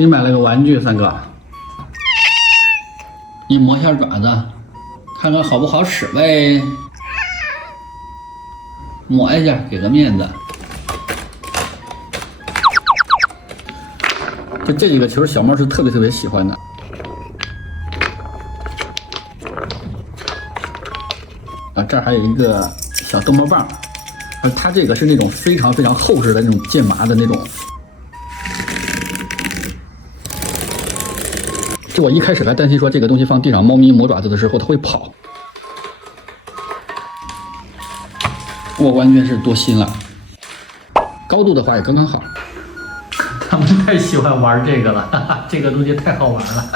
给你买了个玩具，三哥，你磨一下爪子，看看好不好使呗。抹一下，给个面子。就这几个球，小猫是特别喜欢的。啊，这儿还有一个小逗猫棒，它这个是那种非常厚实的那种剑麻的那种。就我一开始还担心说这个东西放地上，猫咪磨爪子的时候它会跑。我完全是多心了，高度的话也刚刚好。他们太喜欢玩这个了，哈哈，这个东西太好玩了。